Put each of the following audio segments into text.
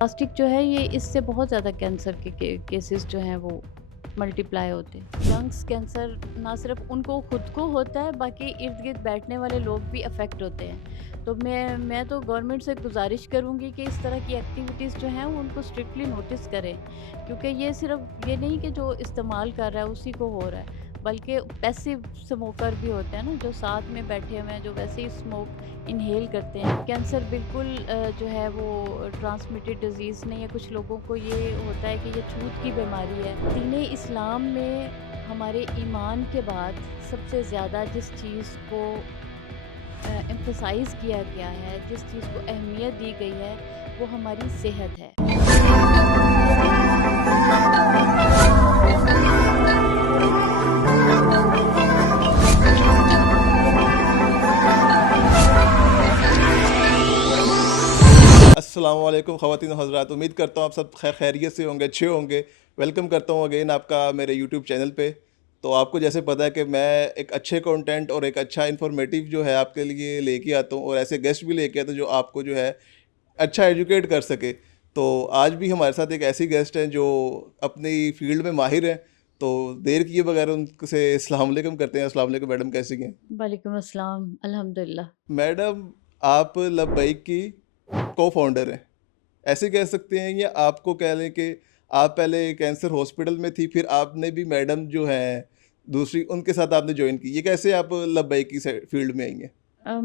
Plastic जो है ये इससे बहुत ज़्यादा कैंसर के केसेस जो हैं वो मल्टीप्लाई होते हैं। लंग्स कैंसर ना सिर्फ उनको खुद को होता है, बाकी इर्द गिर्द बैठने वाले लोग भी अफेक्ट होते हैं। तो मैं तो गवर्नमेंट से गुजारिश करूँगी कि इस तरह की एक्टिविटीज़ जो हैं वो उनको स्ट्रिक्टली नोटिस करें, क्योंकि ये सिर्फ ये नहीं कि जो इस्तेमाल कर रहा है उसी को हो रहा है, बल्कि पैसिव स्मोकर भी होते हैं ना, जो साथ में बैठे हुए हैं, जो वैसे ही स्मोक इनहेल करते हैं। कैंसर बिल्कुल जो है वो ट्रांसमिटेड डिजीज़ नहीं है। कुछ लोगों को ये होता है कि ये छूत की बीमारी है। दीन इस्लाम में हमारे ईमान के बाद सबसे ज़्यादा जिस चीज़ को एम्फसाइज़ किया गया है, जिस चीज़ को अहमियत दी गई है, वो हमारी सेहत है। अस्सलाम वालेकुम ख़वातीन हज़रात। उम्मीद करता हूँ आप सब खैरियत से होंगे, अच्छे होंगे। वेलकम करता हूँ अगेन आपका मेरे यूट्यूब चैनल पे। तो आपको जैसे पता है कि मैं एक अच्छे कंटेंट और एक अच्छा इन्फॉर्मेटिव जो है आपके लिए लेके आता हूँ, और ऐसे गेस्ट भी लेके आता हूँ जो आपको जो है अच्छा एजुकेट कर सके। तो आज भी हमारे साथ एक ऐसी गेस्ट हैं जो अपनी फील्ड में माहिर हैं। तो देर किए बगैर उनसे अस्सलाम वालेकुम करते हैं। अस्सलाम वालेकुम मैडम, कैसी हैं? वालेकुम अस्सलाम, अल्हम्दुलिल्लाह। मैडम, आप लब्बैक की को फाउंडर हैं, ऐसे कह सकते हैं, या आपको कह लें कि आप पहले कैंसर हॉस्पिटल में थी, फिर आपने भी मैडम जो हैं दूसरी उनके साथ आपने ज्वाइन की, ये कैसे आप लब्बैकी से फील्ड में आई हैं?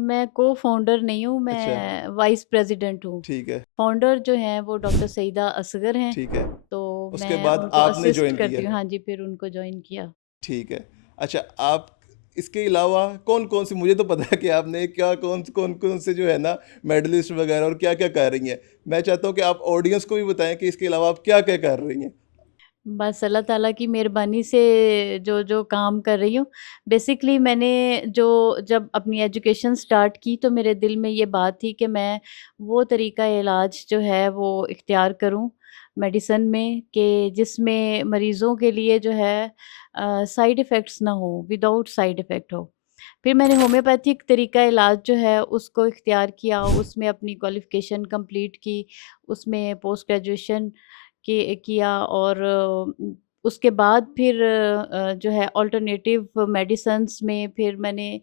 मैं को फाउंडर नहीं हूँ, अच्छा, मैं वाइस प्रेसिडेंट हूँ। ठीक है, फाउंडर जो हैं वो डॉक्टर सईदा असगर हैं, ठीक है। तो उसके मैं बाद उनको आपने असिस्ट ज्वाइन किया, करती हूँ। हाँ जी, फिर उनको जॉइन किया। ठीक है। अच्छा, आप इसके अलावा कौन-कौन सी, मुझे तो पता है कि आपने क्या कौन-कौन से जो है ना मेडलिस्ट वगैरह और क्या-क्या कर रही हैं। मैं चाहता हूँ कि आप ऑडियंस को भी बताएँ कि इसके अलावा आप क्या-क्या कर रही हैं? बस अल्लाह ताला की मेहरबानी से जो काम कर रही हूँ। बेसिकली मैंने जो जब अपनी एजुकेशन स्टार्ट की, तो मेरे दिल में ये बात थी कि मैं वो तरीक़ा इलाज जो है वो इख्तियार करूँ मेडिसिन में, कि जिसमें मरीज़ों के लिए जो है साइड इफ़ेक्ट्स ना हो, विदाउट साइड इफ़ेक्ट हो। फिर मैंने होम्योपैथिक तरीक़ा इलाज जो है उसको इख्तियार किया, उसमें अपनी क्वालिफ़िकेशन कंप्लीट की, उसमें पोस्ट ग्रेजुएशन किया, और उसके बाद फिर जो है अल्टरनेटिव मेडिसिन्स में फिर मैंने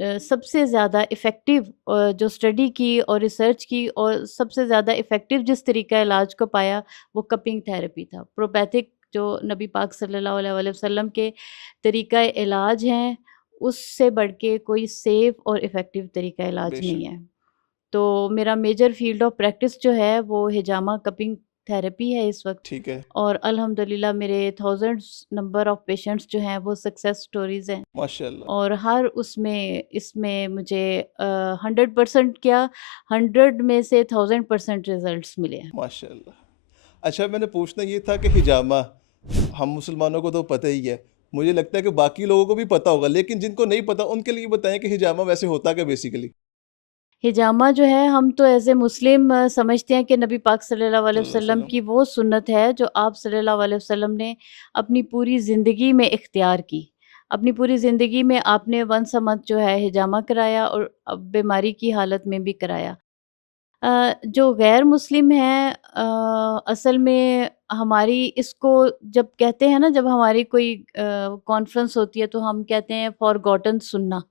सबसे ज़्यादा इफ़ेक्टिव जो स्टडी की और रिसर्च की, और सबसे ज़्यादा इफ़ेक्टिव जिस तरीक़ा इलाज को पाया, वो कपिंग थेरेपी था। प्रोपैथिक जो नबी पाक सल्लल्लाहु अलैहि वसल्लम के तरीक़ा इलाज हैं, उससे बढ़ के कोई सेफ़ और इफ़ेक्टिव तरीक़ा इलाज बेशक, नहीं है। तो मेरा मेजर फ़ील्ड ऑफ प्रैक्टिस जो है वो हिजामा कपिंग थेरेपी है इस वक़्त, ठीक है, और अल्हम्दुलिल्लाह मेरे थाउज़ेंड्स नंबर ऑफ़ पेशेंट्स जो हैं वो सक्सेस स्टोरीज़ हैं। माशाल्लाह, और हर उसमें इसमें मुझे 100% क्या, 100 में से 1000% रिज़ल्ट्स मिले हैं। माशाल्लाह। अच्छा, मैंने पूछना ये था कि हिजामा हम मुसलमानों को तो पता ही है। मुझे लगता है कि बाकी लोगों को भी पता होगा, लेकिन जिनको नहीं पता उनके लिए बताएँ कि हिजामा वैसे होता क्या बेसिकली? हिजामा जो है, हम तो एज़ ए मुस्लिम समझते हैं कि नबी पाक सल्लल्लाहु अलैहि सल्लल्लाहु अलैहि वसल्लम वसल्लम। की वो सुन्नत है जो आप सल्लल्लाहु अलैहि वसल्लम ने अपनी पूरी ज़िंदगी में इख्तियार की। अपनी पूरी ज़िंदगी में आपने वन्स अ मंथ जो है हिजामा कराया, और बीमारी की हालत में भी कराया। जो गैर मुस्लिम हैं, असल में हमारी इसको जब कहते हैं ना, जब हमारी कोई कॉन्फ्रेंस होती है, तो हम कहते हैं फॉरगॉटन सुन्ना,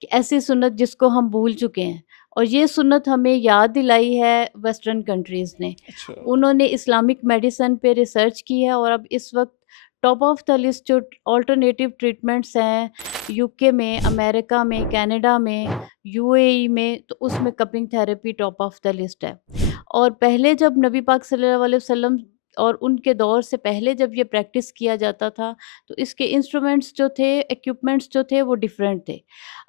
कि ऐसी सुन्नत जिसको हम भूल चुके हैं, और ये सुन्नत हमें याद दिलाई है वेस्टर्न कंट्रीज़ ने। अच्छा, उन्होंने इस्लामिक मेडिसिन पे रिसर्च की है, और अब इस वक्त टॉप ऑफ द लिस्ट जो अल्टरनेटिव ट्रीटमेंट्स हैं यूके में, अमेरिका में, कनाडा में, यूएई में, तो उसमें cupping therapy top of the list है। और पहले जब नबी पाक सल्लल्लाहु अलैहि वसल्लम और उनके दौर से पहले जब ये प्रैक्टिस किया जाता था, तो इसके इंस्ट्रूमेंट्स जो थे, इक्विपमेंट्स जो थे, वो डिफरेंट थे।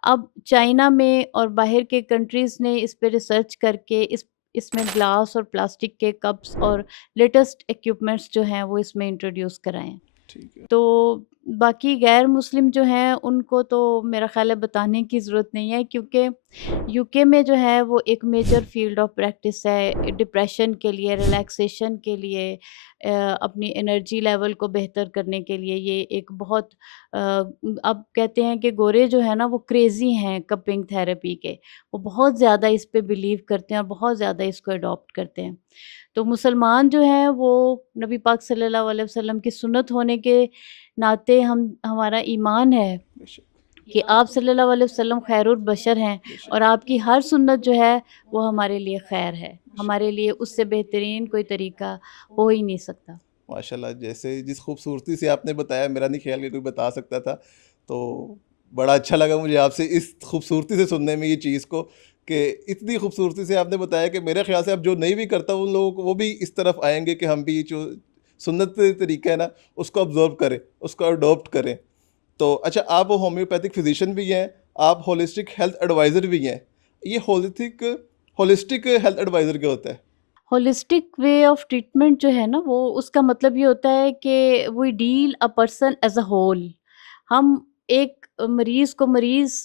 अब चाइना में और बाहर के कंट्रीज़ ने इस पे रिसर्च करके इसमें ग्लास और प्लास्टिक के कप्स और लेटेस्ट इक्विपमेंट्स जो हैं वो इसमें इंट्रोड्यूस कराए हैं। ठीक है, तो बाकी गैर मुस्लिम जो हैं उनको तो मेरा ख़्याल है बताने की ज़रूरत नहीं है, क्योंकि यूके में जो है वो एक मेजर फील्ड ऑफ प्रैक्टिस है डिप्रेशन के लिए, रिलैक्सेशन के लिए, अपनी एनर्जी लेवल को बेहतर करने के लिए। ये एक बहुत अब कहते हैं कि गोरे जो है ना वो क्रेज़ी हैं कपिंग थेरेपी के, वो बहुत ज़्यादा इस पे बिलीव करते हैं और बहुत ज़्यादा इसको अडॉप्ट करते हैं। तो मुसलमान जो हैं वो नबी पाक सल्लल्लाहु अलैहि वसल्लम की सुन्नत होने के नाते हम हमारा ईमान है बेशक, कि आप सल्लल्लाहु अलैहि वसल्लम खैरुल बशर हैं बेशक, और आपकी हर सुन्नत जो है वो हमारे लिए खैर है। बेशक। हमारे लिए उससे बेहतरीन कोई तरीका हो ही नहीं सकता। माशाल्लाह, जैसे जिस खूबसूरती से आपने बताया, मेरा नहीं ख़्याल कि कोई बता सकता था। तो बड़ा अच्छा लगा मुझे आपसे इस खूबसूरती से सुनने में ये चीज़ को, कि इतनी खूबसूरती से आपने बताया कि मेरे ख़्याल से अब जो नहीं भी करता उन लोगों को वो भी इस तरफ आएँगे कि हम भी जो सुन्नत तरीका है ना, उसको ऑब्ज़र्व करें, उसको अडॉप्ट करें। तो अच्छा, आप होम्योपैथिक फ़िज़िशियन भी हैं, आप होलिस्टिक हेल्थ एडवाइज़र भी हैं। ये होलिस्टिक हेल्थ एडवाइज़र क्या होता है? होलिस्टिक वे ऑफ ट्रीटमेंट जो है ना वो उसका मतलब ये होता है कि we deal a person as a whole. हम एक मरीज़ को मरीज़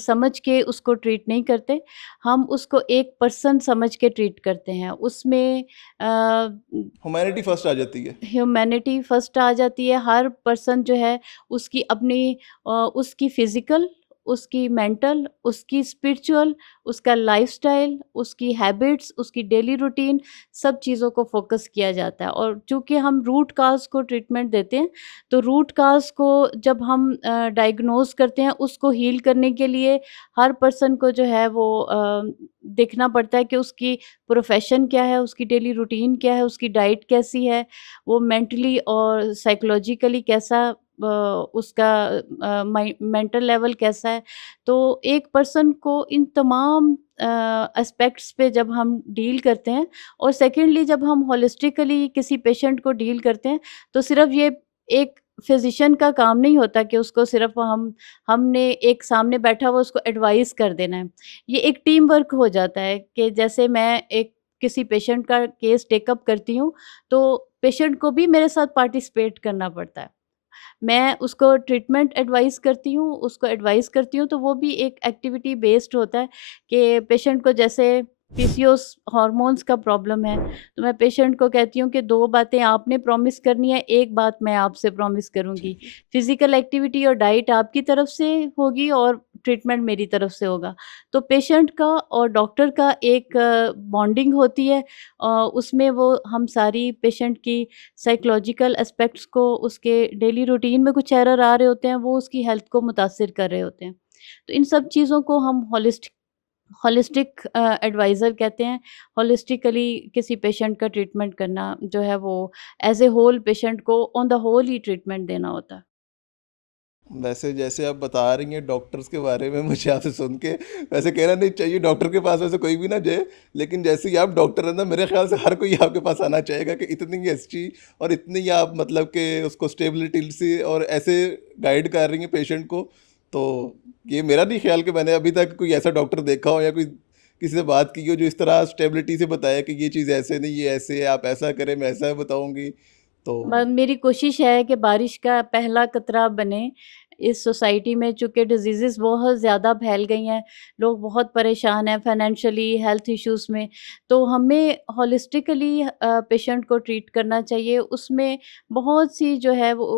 समझ के उसको ट्रीट नहीं करते, हम उसको एक पर्सन समझ के ट्रीट करते हैं। उसमें ह्यूमैनिटी फ़र्स्ट आ जाती है। ह्यूमैनिटी फर्स्ट आ जाती है। हर पर्सन जो है उसकी अपनी उसकी फ़िज़िकल, उसकी मेंटल, उसकी स्पिरिचुअल, उसका लाइफ़स्टाइल, उसकी हैबिट्स, उसकी डेली रूटीन, सब चीज़ों को फ़ोकस किया जाता है। और चूँकि हम रूट काज़ को ट्रीटमेंट देते हैं, तो रूट काज़ को जब हम डायग्नोज़ करते हैं, उसको हील करने के लिए हर पर्सन को जो है वो देखना पड़ता है कि उसकी प्रोफ़ेशन क्या है, उसकी डेली रूटीन क्या है, उसकी डाइट कैसी है, वो मेंटली और साइकोलॉजिकली कैसा उसका मेंटल लेवल कैसा है। तो एक पर्सन को इन तमाम एस्पेक्ट्स पे जब हम डील करते हैं और सेकेंडली जब हम होलिस्टिकली किसी पेशेंट को डील करते हैं, तो सिर्फ ये एक फिजिशियन का काम नहीं होता कि उसको सिर्फ हमने एक सामने बैठा हुआ उसको एडवाइस कर देना है। ये एक टीम वर्क हो जाता है कि जैसे मैं एक किसी पेशेंट का केस टेकअप करती हूँ, तो पेशेंट को भी मेरे साथ पार्टिसिपेट करना पड़ता है। मैं उसको ट्रीटमेंट एडवाइस करती हूँ, तो वो भी एक एक्टिविटी बेस्ड होता है कि पेशेंट को जैसे पीसीओएस हार्मोन्स का प्रॉब्लम है, तो मैं पेशेंट को कहती हूँ कि 2 बातें आपने प्रॉमिस करनी है, 1 बात मैं आपसे प्रॉमिस करूँगी। ठीक है। फिज़िकल एक्टिविटी और डाइट आपकी तरफ से होगी और ट्रीटमेंट मेरी तरफ से होगा। तो पेशेंट का और डॉक्टर का एक बॉन्डिंग होती है, उसमें वो हम सारी पेशेंट की साइकोलॉजिकल एस्पेक्ट्स को उसके डेली रूटीन में कुछ एरर आ रहे होते हैं, वो उसकी हेल्थ को मुतासिर कर रहे होते हैं। तो इन सब चीज़ों को हम होलिस्टिक एडवाइज़र कहते हैं। होलिस्टिकली किसी पेशेंट का ट्रीटमेंट करना जो है वो एज़ ए होल पेशेंट को ऑन द होल ही ट्रीटमेंट देना होता है। वैसे जैसे आप बता रही हैं डॉक्टर्स के बारे में, मुझे आपसे सुन के वैसे कहना नहीं चाहिए डॉक्टर के पास वैसे कोई भी ना जाए, लेकिन जैसे ही आप डॉक्टर हैं ना, मेरे ख्याल से हर कोई आपके पास आना चाहेगा कि इतनी अच्छी और इतनी आप मतलब कि उसको स्टेबिलिटी से और ऐसे गाइड कर रही हैं पेशेंट को। तो ये मेरा नहीं ख्याल कि मैंने अभी तक कोई ऐसा डॉक्टर देखा हो या कोई किसी से बात की हो जो इस तरह स्टेबिलिटी से बताया कि ये चीज़ ऐसे नहीं, ये ऐसे है, आप ऐसा करें, मैं ऐसा बताऊंगी। तो मेरी कोशिश है कि बारिश का पहला कतरा बने इस सोसाइटी में, चूँकि डिजीज़ेज़ बहुत ज़्यादा फैल गई हैं, लोग बहुत परेशान हैं फाइनेंशियली, हेल्थ इश्यूज़ में। तो हमें होलिस्टिकली पेशेंट को ट्रीट करना चाहिए। उसमें बहुत सी जो है वो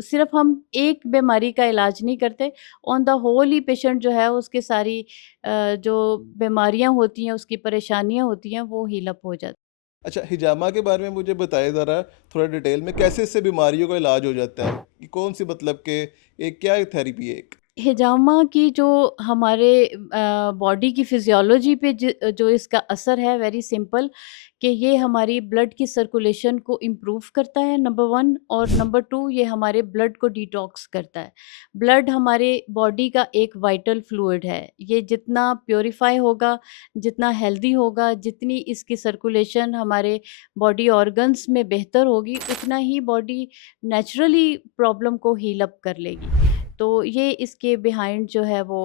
सिर्फ़ हम एक बीमारी का इलाज नहीं करते, ऑन द होल ही पेशेंट जो है उसकी सारी जो बीमारियाँ होती हैं, उसकी परेशानियाँ होती हैं, वो हील अप हो जाती हैं। अच्छा, हिजामा के बारे में मुझे बताइए ज़रा थोड़ा डिटेल में, कैसे इससे बीमारियों का इलाज हो जाता है? कि कौन-सी मतलब के एक क्या थेरेपी है एक? हिजामा की जो हमारे बॉडी की फिजियोलॉजी पे जो इसका असर है वेरी सिंपल, कि ये हमारी ब्लड की सर्कुलेशन को इम्प्रूव करता है नंबर 1, और नंबर 2 ये हमारे ब्लड को डिटॉक्स करता है। ब्लड हमारे बॉडी का एक वाइटल फ्लूइड है। ये जितना प्यूरिफाई होगा, जितना हेल्दी होगा, जितनी इसकी सर्कुलेशन हमारे बॉडी ऑर्गन्स में बेहतर होगी, उतना ही बॉडी नेचुरली प्रॉब्लम को हील अप कर लेगी। तो ये इसके बिहाइंड जो है वो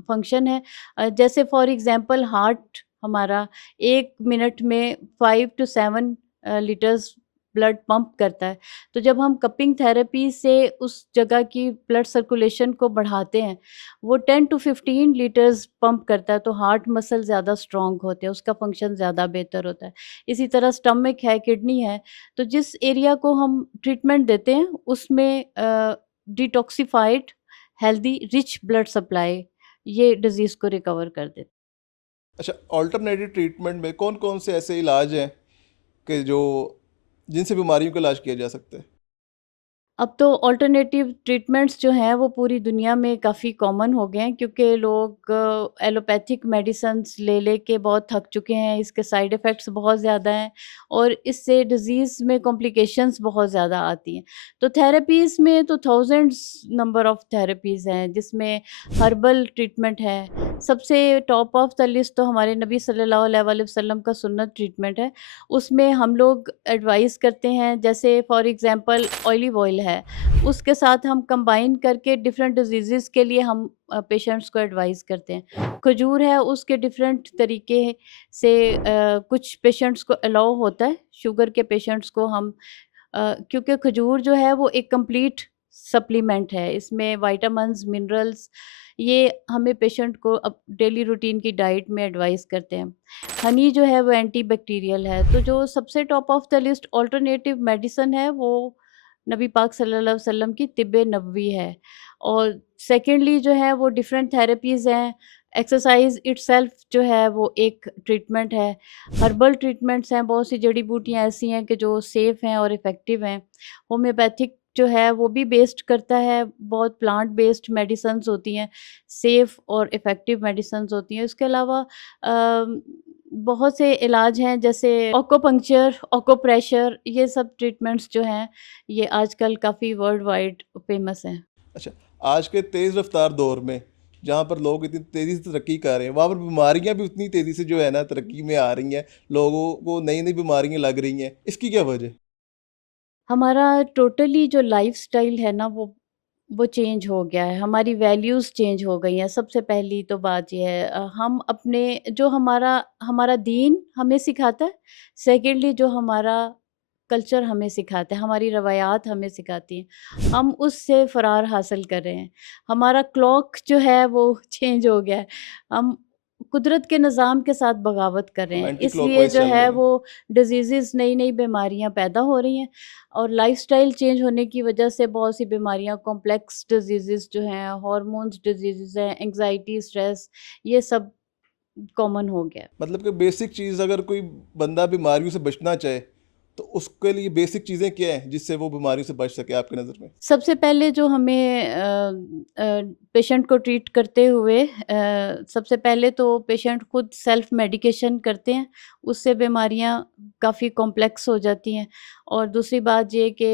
फंक्शन है। जैसे फॉर एग्ज़ाम्पल हार्ट हमारा 1 मिनट में 5 टू 7 लीटर्स ब्लड पंप करता है। तो जब हम कपिंग थेरेपी से उस जगह की ब्लड सर्कुलेशन को बढ़ाते हैं, वो 10 टू 15 लीटर्स पंप करता है, तो हार्ट मसल ज़्यादा स्ट्रॉन्ग होते हैं, उसका फंक्शन ज़्यादा बेहतर होता है। इसी तरह स्टमक है, किडनी है, तो जिस एरिया को हम ट्रीटमेंट देते हैं उसमें detoxified, healthy, rich blood supply ये डिज़ीज़ को रिकवर कर देता है। अच्छा, अल्टरनेटिव ट्रीटमेंट में कौन-कौन से ऐसे इलाज हैं कि जो जिनसे बीमारियों का इलाज किया जा सकता है? अब तो अल्टरनेटिव ट्रीटमेंट्स जो हैं वो पूरी दुनिया में काफ़ी कॉमन हो गए हैं, क्योंकि लोग एलोपैथिक मेडिसिन्स ले लेके बहुत थक चुके हैं। इसके साइड इफ़ेक्ट्स बहुत ज़्यादा हैं और इससे डिज़ीज़ में कॉम्प्लिकेशंस बहुत ज़्यादा आती हैं। तो थेरेपीज़ में तो थाउज़ेंड्स नंबर ऑफ़ थेरेपीज़ हैं, जिसमें हर्बल ट्रीटमेंट है। सबसे टॉप ऑफ़ द लिस्ट तो हमारे नबी सल्लल्लाहु अलैहि वसल्लम का सुन्नत ट्रीटमेंट है। उसमें हम लोग एडवाइस करते हैं, जैसे फॉर एग्ज़ाम्पल ऑलिव ऑयल है, उसके साथ हम कंबाइन करके डिफरेंट डिज़ीज़ेज़ के लिए हम पेशेंट्स को एडवाइस करते हैं। खजूर है, उसके डिफरेंट तरीके से कुछ पेशेंट्स को अलाउ होता है, शुगर के पेशेंट्स को हम क्योंकि खजूर जो है वो एक कंप्लीट सप्लीमेंट है, इसमें विटामिन्स, मिनरल्स, ये हमें पेशेंट को अब डेली रूटीन की डाइट में एडवाइस करते हैं। हनी जो है वो एंटी बैक्टीरियल है, तो जो सबसे top of the list alternative medicine है वो नबी पाक सल्लल्लाहु अलैहि वसल्लम की तिब्बे नबवी है। और सेकेंडली जो है वो डिफरेंट थेरेपीज़ हैं। एक्सरसाइज इटसेल्फ जो है वो एक ट्रीटमेंट है। हर्बल ट्रीटमेंट्स हैं, बहुत सी जड़ी बूटियाँ ऐसी हैं कि जो सेफ़ हैं और इफ़ेक्टिव हैं। होम्योपैथिक जो है वो भी बेस्ड करता है, बहुत प्लांट बेस्ड मेडिसिन्स होती हैं, सेफ़ और इफ़ेक्टिव मेडिसिन्स होती हैं। इसके अलावा बहुत से इलाज हैं, जैसे एक्यूपंक्चर, एक्यूप्रेशर, ये सब ट्रीटमेंट्स जो हैं ये आजकल काफ़ी वर्ल्ड वाइड फ़ेमस हैं। अच्छा, आज के तेज़ रफ़्तार दौर में, जहाँ पर लोग इतनी तेज़ी से तरक्की कर रहे हैं, वहाँ पर बीमारियाँ भी उतनी तेज़ी से जो है ना तरक्की में आ रही हैं, लोगों को नई-नई बीमारियाँ लग रही हैं। इसकी क्या वजह? हमारा टोटली जो लाइफ़स्टाइल है ना वो चेंज हो गया है, हमारी वैल्यूज़ चेंज हो गई हैं। सबसे पहली तो बात ये है, हम अपने जो हमारा हमारा दीन हमें सिखाता है, सेकेंडली जो हमारा कल्चर हमें सिखाता है, हमारी रवायात हमें सिखाती हैं, हम उससे फ़रार हासिल कर रहे हैं। हमारा क्लॉक जो है वो चेंज हो गया है, हम कुदरत के निज़ाम के साथ बगावत कर रहे हम हैं, एंटी इसलिए क्लॉकवाइज़ जो चल है रहे हैं। वो डिज़ीज़ेज़, नई-नई बीमारियाँ पैदा हो रही हैं। और लाइफ़स्टाइल चेंज होने की वजह से बहुत सी बीमारियाँ, कॉम्प्लेक्स डिज़ीज़ेज़ जो हैं, हार्मोन्स डिज़ीज़ेज़ हैं, एंग्ज़ायटी, स्ट्रेस, ये सब कॉमन हो गया है। मतलब कि बेसिक चीज़, अगर कोई बंदा बीमारियों से बचना चाहे, तो उसके लिए बेसिक चीज़ें क्या हैं, जिससे वो बीमारियों से बच सके आपकी नज़र में? सबसे पहले जो हमें पेशेंट को ट्रीट करते हुए सबसे पहले तो पेशेंट खुद सेल्फ मेडिकेशन करते हैं, उससे बीमारियां काफ़ी कॉम्प्लेक्स हो जाती हैं। और दूसरी बात ये कि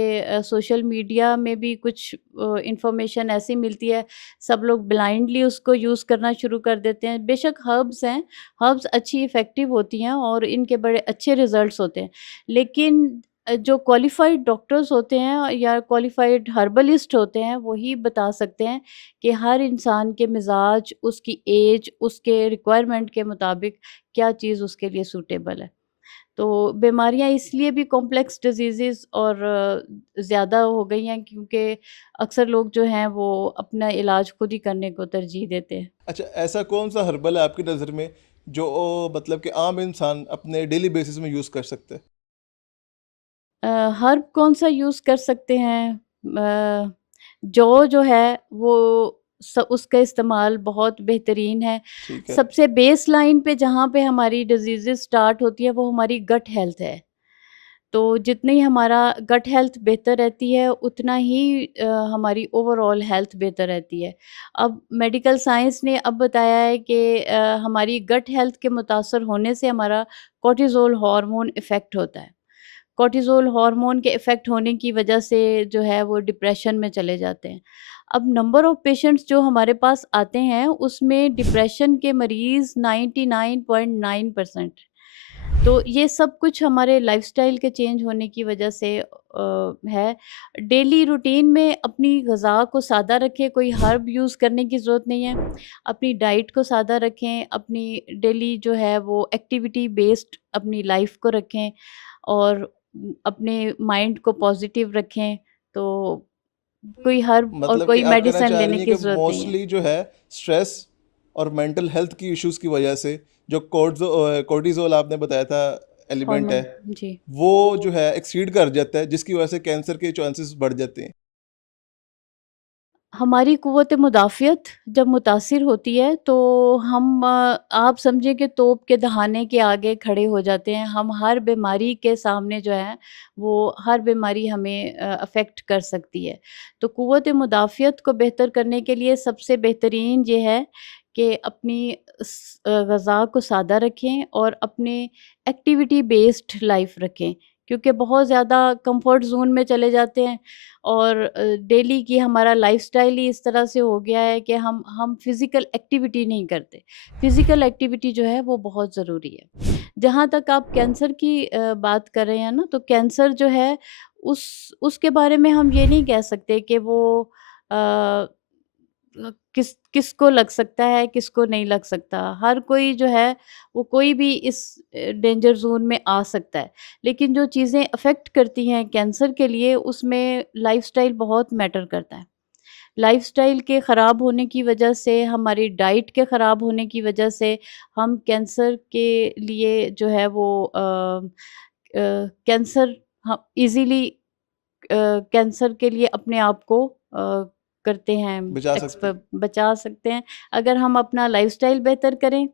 सोशल मीडिया में भी कुछ इंफॉर्मेशन ऐसी मिलती है, सब लोग ब्लाइंडली उसको यूज़ करना शुरू कर देते हैं। बेशक हर्ब्स हैं, हर्ब्स अच्छी इफ़ेक्टिव होती हैं और इनके बड़े अच्छे रिज़ल्ट्स होते हैं, लेकिन जो क्वालिफ़ाइड डॉक्टर्स होते हैं या क्वालिफ़ाइड हर्बलिस्ट होते हैं, वही बता सकते हैं कि हर इंसान के मिज़ाज, उसकी एज, उसके रिक्वायरमेंट के मुताबिक क्या चीज़ उसके लिए सूटेबल है। तो बीमारियाँ इसलिए भी कॉम्प्लेक्स डिज़ीज़ेज़ और ज़्यादा हो गई हैं, क्योंकि अक्सर लोग जो हैं वो अपना इलाज खुद ही करने को तरजीह देते हैं। अच्छा, ऐसा कौन-सा हर्बल है आपकी नज़र में, जो मतलब कि आम इंसान अपने डेली बेसिस में यूज़ कर सकता है? हर्ब कौन-सा यूज़ कर सकते हैं? जौ जो है वो उसका इस्तेमाल बहुत बेहतरीन है। ठीक है। सबसे बेसलाइन पे जहाँ पे हमारी डिज़ीज़ेज़ स्टार्ट होती है वो हमारी गट हेल्थ है। तो जितनी हमारा गट हेल्थ बेहतर रहती है, उतना ही हमारी ओवरऑल हेल्थ बेहतर रहती है। अब मेडिकल साइंस ने अब बताया है कि हमारी गट हेल्थ के मुतासर होने से हमारा कॉर्टिज़ोल हार्मोन इफ़ेक्ट होता है। कॉर्टिज़ोल हार्मोन के इफ़ेक्ट होने की वजह से जो है वो डिप्रेशन में चले जाते हैं। अब नंबर ऑफ़ पेशेंट्स जो हमारे पास आते हैं उसमें डिप्रेशन के मरीज़ 99.9%। तो ये सब कुछ हमारे लाइफ़स्टाइल के चेंज होने की वजह से है। डेली रूटीन में अपनी ग़िज़ा को सादा रखें, कोई हर्ब यूज़ करने की ज़रूरत नहीं है। अपनी डाइट को सादा रखें, अपनी डेली जो है वो एक्टिविटी बेस्ड अपनी लाइफ़ को रखें और अपने माइंड को पॉजिटिव रखें, तो कोई हर्ब और मतलब कि कोई आप कहना मेडिसिन चाह लेने रही हैं की कि ज़रूरत नहीं है। मोस्टली जो है स्ट्रेस और मेंटल हेल्थ की इश्यूज़ की वजह से जो कोर्टिज़ोल आपने बताया था एलिमेंट है, हार्मोन, जी। वो जो है एक्सीड कर जाता है, जिसकी वजह से कैंसर के चांसेस बढ़ जाते हैं। हमारी क़ुव्वत मुदाफ़ियत जब मुतासिर होती है तो हम आप समझें कि तोप के दहाने के आगे खड़े हो जाते हैं। हम हर बीमारी के सामने जो है वो हर बीमारी हमें अफ़ेक्ट कर सकती है। तो क़ुव्वत मुदाफ़ियत को बेहतर करने के लिए सबसे बेहतरीन ये है कि अपनी ग़िज़ा को सादा रखें और अपने एक्टिविटी बेस्ड लाइफ़ रखें। क्योंकि बहुत ज़्यादा कंफर्ट ज़ोन में चले जाते हैं और डेली की हमारा लाइफ़स्टाइल ही इस तरह से हो गया है कि हम फ़िज़िकल एक्टिविटी नहीं करते। फ़िज़िकल एक्टिविटी जो है वो बहुत ज़रूरी है। जहाँ तक आप कैंसर की बात कर रहे हैं ना, तो कैंसर जो है उसके बारे में हम ये नहीं कह सकते कि वो अ किसको लग सकता है, किसको नहीं लग सकता। हर कोई जो है वो कोई भी इस डेंजर ज़ोन में आ सकता है। लेकिन जो चीज़ें अफ़ेक्ट करती हैं कैंसर के लिए उसमें लाइफ़स्टाइल बहुत मैटर करता है। लाइफ़स्टाइल के ख़राब होने की वजह से, हमारी डाइट के ख़राब होने की वजह से हम कैंसर के लिए जो है वो कैंसर ह ईज़िली कैंसर के लिए अपने आप को करते हैं बचा सकते हैं। बचा सकते हैं। अगर हम अपना लाइफ़स्टाइल बेहतर करें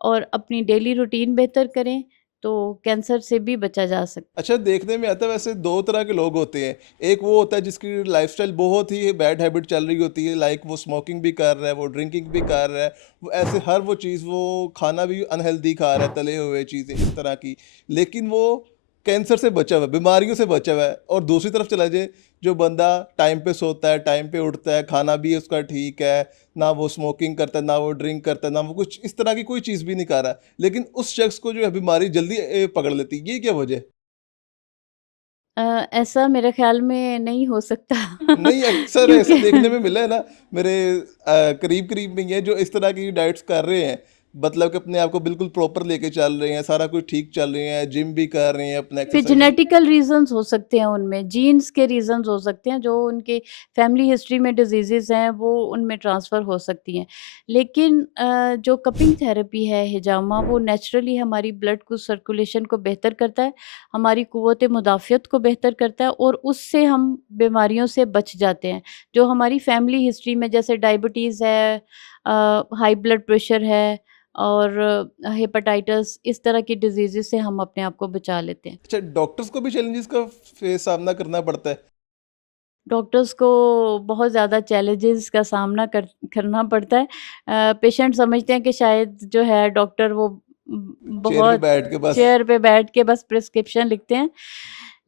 और अपनी डेली रूटीन बेहतर करें, तो कैंसर से भी बचा जा सकता अच्छा, देखने में आता है वैसे 2 तरह के लोग होते हैं। एक वो होता है जिसकी लाइफ़स्टाइल बहुत ही बैड हैबिट चल रही होती है, लाइक वो स्मोकिंग भी कर रहा है, वो ड्रिंकिंग भी कर रहा है, वो ऐसे हर वो चीज़ वो खाना भी अनहेल्दी खा रहा है, तले हुए चीज़ें इस तरह की। लेकिन वो कैंसर से बचा हुआ है, बीमारियों से बचा हुआ है। और दूसरी तरफ चला जाए, जो बंदा टाइम पे सोता है, टाइम पे उठता है, खाना भी उसका ठीक है, ना वो स्मोकिंग करता है, ना वो ड्रिंक करता है, ना वो कुछ इस तरह की कोई चीज़ भी नहीं खा रहा है। लेकिन उस शख्स को जो है बीमारी जल्दी पकड़ लेती है। ये क्या वजह है? ऐसा मेरे ख़्याल में नहीं हो सकता नहीं, अक्सर ऐसा क्योंकि देखने में मिला है ना, मेरे करीब-करीब में ही है जो इस तरह की डाइट्स कर रहे हैं। मतलब कि अपने आप को बिल्कुल प्रॉपर लेके चल रहे हैं, सारा कुछ ठीक चल रहे हैं, जिम भी कर रहे हैं, अपना फिर एक्सरसाइज भी। जेनेटिकल रीज़न्स हो सकते हैं उनमें, जीन्स के रीज़न्स हो सकते हैं, जो उनके फैमिली हिस्ट्री में डिज़ीज़ेज़ हैं, वो उनमें ट्रांसफ़र हो सकती हैं। लेकिन जो कपिंग थेरेपी है, हिजामा, वो नेचुरली हमारी ब्लड को सर्कुलेशन को बेहतर करता है, हमारी क़ुव्वत मुदाफ़ियत को बेहतर करता है और उससे हम बीमारियों से बच जाते हैं। जो हमारी फैमिली हिस्ट्री में जैसे डायबिटीज़ है, हाई ब्लड प्रेशर है और हेपेटाइटिस, इस तरह की डिज़ीज़ेज़ से हम अपने आप को बचा लेते हैं। अच्छा, डॉक्टर्स को भी चैलेंजेस का सामना करना पड़ता है? डॉक्टर्स को बहुत ज़्यादा चैलेंजेस का सामना करना पड़ता है। पेशेंट समझते हैं कि शायद जो है डॉक्टर वो चेयर पे बहुत बैठ के बस। चेयर पे बैठ के बस प्रिस्क्रिप्शन लिखते हैं।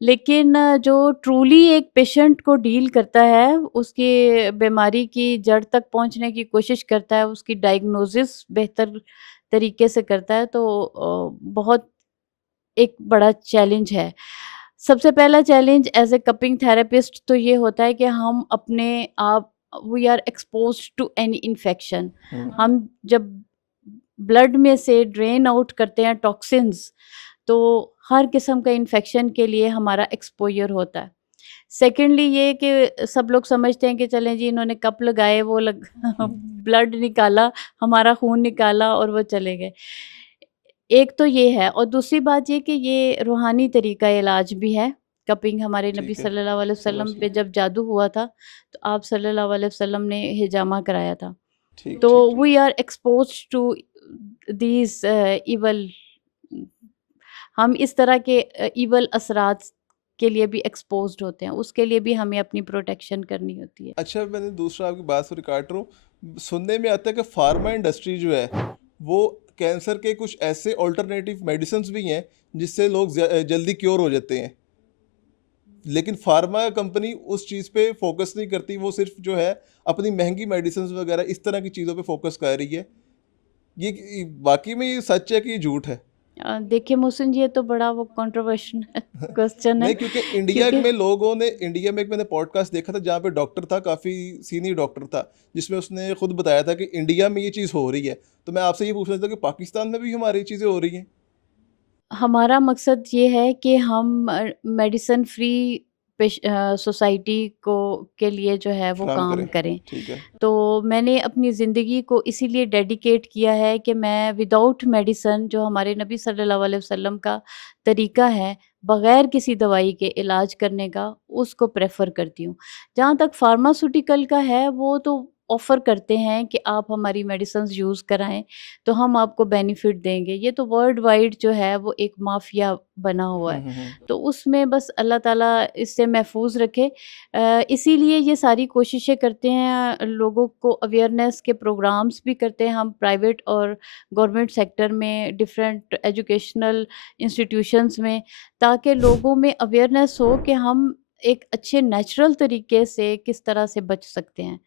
लेकिन जो ट्रूली एक पेशेंट को डील करता है, उसकी बीमारी की जड़ तक पहुँचने की कोशिश करता है, उसकी डायग्नोसिस बेहतर तरीके से करता है, तो बहुत एक बड़ा चैलेंज है। सबसे पहला challenge as a cupping therapist तो ये होता है कि हम अपने आप we are exposed to any infection. हुँ। हम जब ब्लड में से ड्रेन आउट करते हैं टॉक्सिन्स, तो हर किस्म का इन्फेक्शन के लिए हमारा एक्सपोज़र होता है। सेकेंडली ये कि सब लोग समझते हैं कि चलें जी इन्होंने कप लगाए, वो लग ब्लड निकाला, हमारा खून निकाला और वो चले गए। एक तो ये है और दूसरी बात ये कि ये रूहानी तरीका इलाज भी है। कपिंग हमारे नबी ठीक है। सल्लल्लाहु अलैहि सल्लल्लाहु वसल्लम अलैहि पे वसल्लम। जब जादू हुआ था, तो आप सल्लल्लाहु अलैहि वसल्लम ने हिजामा कराया था। ठीक, तो ठीक, ठीक। We are exposed to these evil, हम इस तरह के इवल असरात के लिए भी एक्सपोज्ड होते हैं, उसके लिए भी हमें अपनी प्रोटेक्शन करनी होती है। अच्छा, मैंने दूसरा आपकी बात सॉरी काट रहा हूँ। सुनने में आता है कि फार्मा इंडस्ट्री जो है, वो कैंसर के कुछ ऐसे अल्टरनेटिव मेडिसिन्स भी हैं, जिससे लोग जल्दी क्योर हो जाते हैं। लेकिन फार्मा कंपनी उस चीज़ पे फ़ोकस नहीं करती, वो सिर्फ़ जो है अपनी महँगी मेडिसिन्स वग़ैरह इस तरह की चीज़ों पे फ़ोकस कर रही है। ये वाक़ई में ये सच है कि ये झूठ है? देखिए मोहसिन जी, ये तो बड़ा वो कंट्रोवर्शियल क्वेश्चन है नहीं, क्योंकि इंडिया क्योंकि में लोगों ने इंडिया में एक मैंने पॉडकास्ट देखा था जहाँ पे डॉक्टर था, काफ़ी सीनियर डॉक्टर था, जिसमें उसने खुद बताया था कि इंडिया में ये चीज़ हो रही है। तो मैं आपसे ये पूछना चाहता हूँ कि पाकिस्तान में भी हमारी चीज़ें हो रही हैं? हमारा मकसद ये है कि हम मेडिसिन फ्री सोसाइटी को के लिए जो है वो फ्राहम काम करें। करें। ठीक है। तो मैंने अपनी ज़िंदगी को इसीलिए डेडिकेट किया है कि मैं विदाउट मेडिसिन, जो हमारे नबी सल्लल्लाहु अलैहि वसल्लम का तरीका है, बग़ैर किसी दवाई के इलाज करने का, उसको प्रेफ़र करती हूँ। जहाँ तक फ़ार्मास्यूटिकल का है, वो तो ऑफ़र करते हैं कि आप हमारी मेडिसिन्स यूज़ कराएँ, तो हम आपको बेनिफिट देंगे। ये तो वर्ल्ड वाइड जो है वो एक माफ़िया बना हुआ हुँ, है। हुँ, हुँ। तो उसमें बस अल्लाह ताला इससे महफ़ूज़ रखे। इसीलिए ये सारी कोशिशें करते हैं, लोगों को अवेयरनेस के प्रोग्राम्स भी करते हैं हम प्राइवेट और गवर्नमेंट सेक्टर में, डिफरेंट एजुकेशनल इंस्टीट्यूशंस में, ताकि लोगों में अवेयरनेस हो कि हम एक अच्छे नेचुरल तरीके से किस तरह से बच सकते हैं।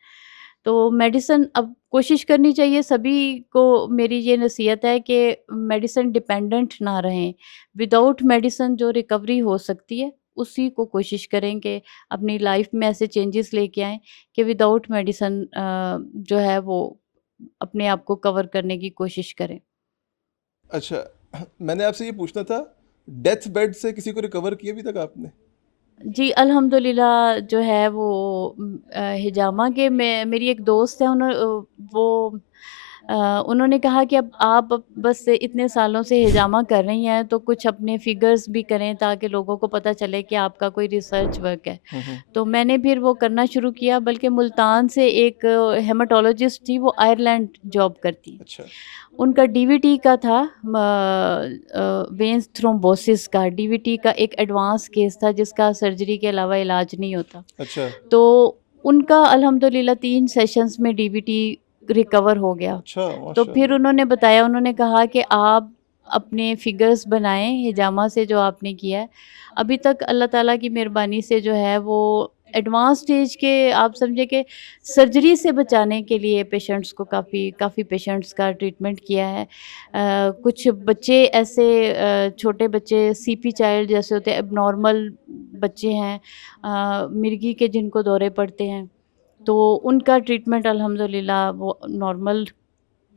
तो मेडिसिन अब कोशिश करनी चाहिए सभी को, मेरी ये नसीहत है कि मेडिसिन डिपेंडेंट ना रहें। विदाउट मेडिसिन जो रिकवरी हो सकती है, उसी को कोशिश करें कि अपनी लाइफ में ऐसे चेंजेस लेके आएँ कि विदाउट मेडिसिन जो है वो अपने आप को कवर करने की कोशिश करें। अच्छा, मैंने आपसे ये पूछना था, डेथ बेड से किसी को रिकवर किया अभी तक आपने? जी, अल्हम्दुलिल्लाह जो है वो हिजामा के मैं मेरी एक दोस्त है, वो अ, उन्होंने कहा कि अब आप बस इतने सालों से हिजामा कर रही हैं, तो कुछ अपने फिगर्स भी करें ताकि लोगों को पता चले कि आपका कोई रिसर्च वर्क है। हुँ, हुँ। तो मैंने फिर वो करना शुरू किया, बल्कि मुल्तान से एक हेमाटोलॉजिस्ट थी, वो आयरलैंड जॉब करती। अच्छा, उनका डीवीटी का था, वेन्स थ्रोम्बोसिस का, डीवीटी का एक एडवांस केस था जिसका सर्जरी के अलावा इलाज नहीं होता। अच्छा, तो उनका अल्हम्दुलिल्लाह 3 सेशंस में डीवीटी रिकवर हो गया। अच्छा, तो फिर माशाअल्लाह। उन्होंने बताया, उन्होंने कहा कि आप अपने फिगर्स बनाएँ हिजामा से जो आपने किया है। अभी तक अल्लाह ताला की मेहरबानी से जो है वो एडवांस स्टेज के, आप समझिए कि सर्जरी से बचाने के लिए पेशेंट्स को काफ़ी काफ़ी पेशेंट्स का ट्रीटमेंट किया है। कुछ बच्चे ऐसे, छोटे बच्चे सीपी चाइल्ड जैसे होते हैं, एबनॉर्मल बच्चे हैं, मिर्गी के जिनको दौरे पड़ते हैं, तो उनका ट्रीटमेंट अल्हम्दुलिल्लाह वो नॉर्मल